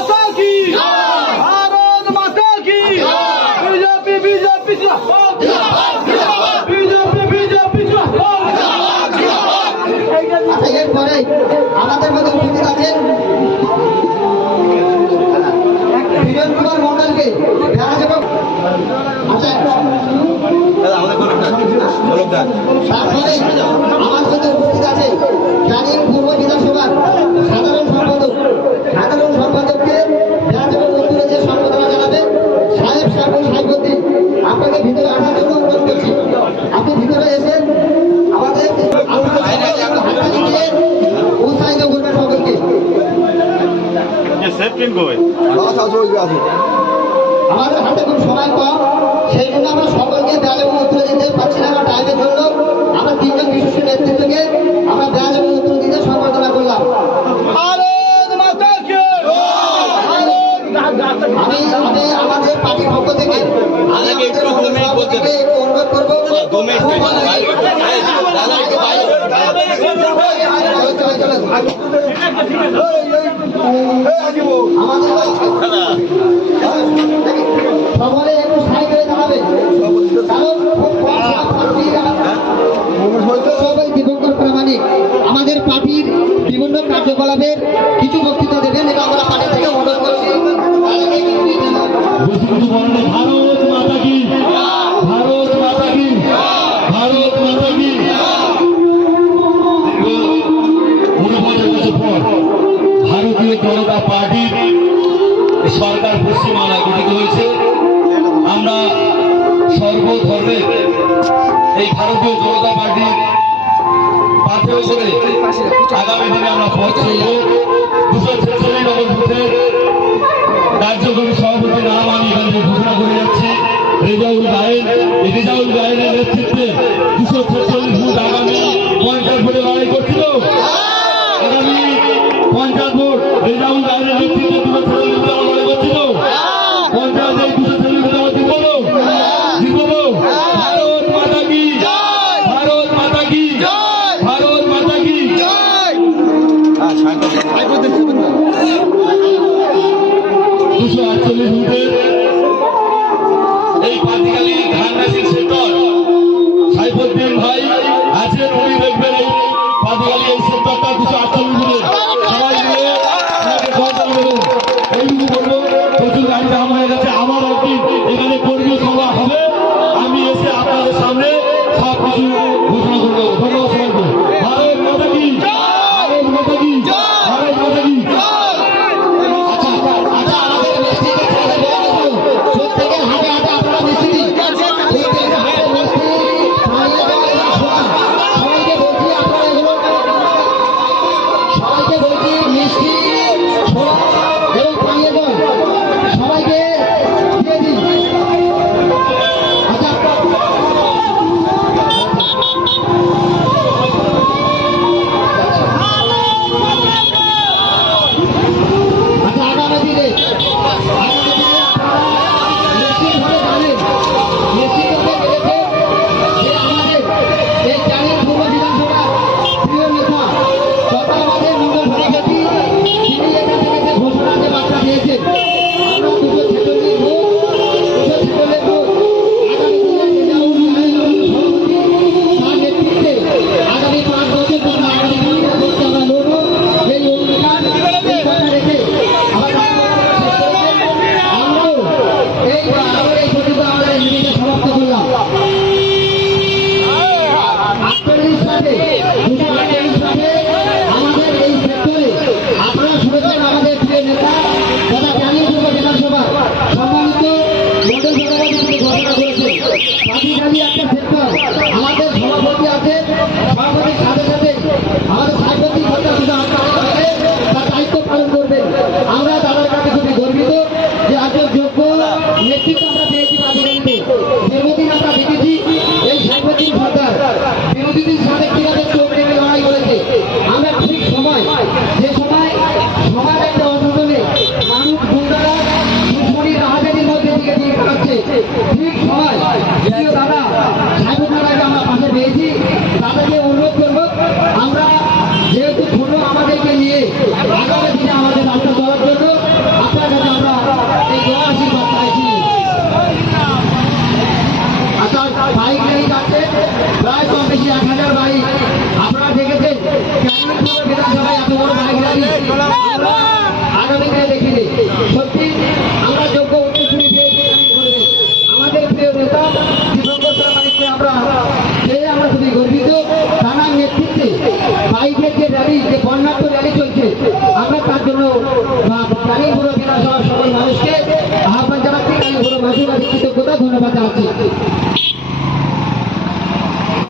माता की भारत माता की बीजेपी बीजेपी बीजेपी बीजेपी এরপরে আমাদের মধ্যে উপস্থিত আছেন বিজন কুমার মন্ডলকে দেখা যাবে। আচ্ছা তারপরে আমার মধ্যে উপস্থিত আছে ক্যানিং পূর্ব বিধানসভার সাধারণ সম্পাদককে দেখা যাবে মন্দিরে যে সম্বোধনা জানাবে সাহেব সাহেবুদ্দিন। আপনাকে ভিতরে আসার জন্য অনুরোধ করছি। আপনি ভিতরে এসে আমাদের উৎসাহিত করবেন সকলকে। আমাদের হাতে খুব সময় কম, সেই জন্য আমরা সকলকে ব্যাগ এবং উত্তর দিতে পারছি না। আমার টাইমের জন্য আমরা তিনজন বিশিষ্ট নেতৃত্বকে আমরা ব্যাগ এবং উত্তর দিতে সম্বর্ধনা করলাম। আমি আমাদের পার্টির পক্ষ থেকে অনুরোধ করবো সকলে একটু সাই করে দাঁড়াবে, কারণ দিবঙ্কর প্রামাণিক আমাদের পার্টির বিভিন্ন কার্যকলাপের কিছু বক্তৃতা দেবেন, এটা আমরা পার্টি থেকে অনুরোধ করছি। ভারত মাতা কি, ভারত মাতা কি, ভারত মাতা কি। 49 বছর পর ভারতীয় জনতা পার্টির সরকার পশ্চিমবাংলায় গঠিত হয়েছে। আমরা সর্বধর্মের এই ভারতীয় জনতা পার্টির পাথেয় করে আগামী দিনে আমরা পথ চলব। 246 নম্বর বুথের কার্যকরী সভাপতি নাম আমি এখানে ঘোষণা করে যাচ্ছি, রেজাউল গায়েনের নেতৃত্বে 246 বুথ আগামী 50 ভোটে লড়াই করছিল। আগামী 50 ভোট রেজাউল গায়েনের নেতৃত্বে 246 বুথে লড়াই করছিল। 50 এই 246 বুথে আমরা জিতবো, জিতবো। ভারত মাতা কি, ভারত মাতা কি, ভারত মাতা কি। 248 বুথের এই পাতিকালী ধানরাশির সেক্টর সাইফুদ্দিন ভাই আছেন, উনি দেখবেন এই পাতিকালী এই সেক্টরটা 248 বুথের সবাই মিলে এইটুকু বলবো। প্রচুর গাড়ি জাম হয়ে গেছে, আমার একদিন এখানে কর্মী সভা হবে, আমি এসে আপনাদের সামনে সব কিছু ঘোষণা করবো। ধন্যবাদ সবাইকে। ভারত মাতা কি, ভারত মাতা কি, ভারত মাতা কি। ঠিক সময় দাদা সাহেব জন্য কালীপুর বিধানসভার সকল মানুষকে আহ্বান জানাচ্ছি। কালীপুর মানুষের কাছে কৃতজ্ঞতা ধন্যবাদ জানাচ্ছি।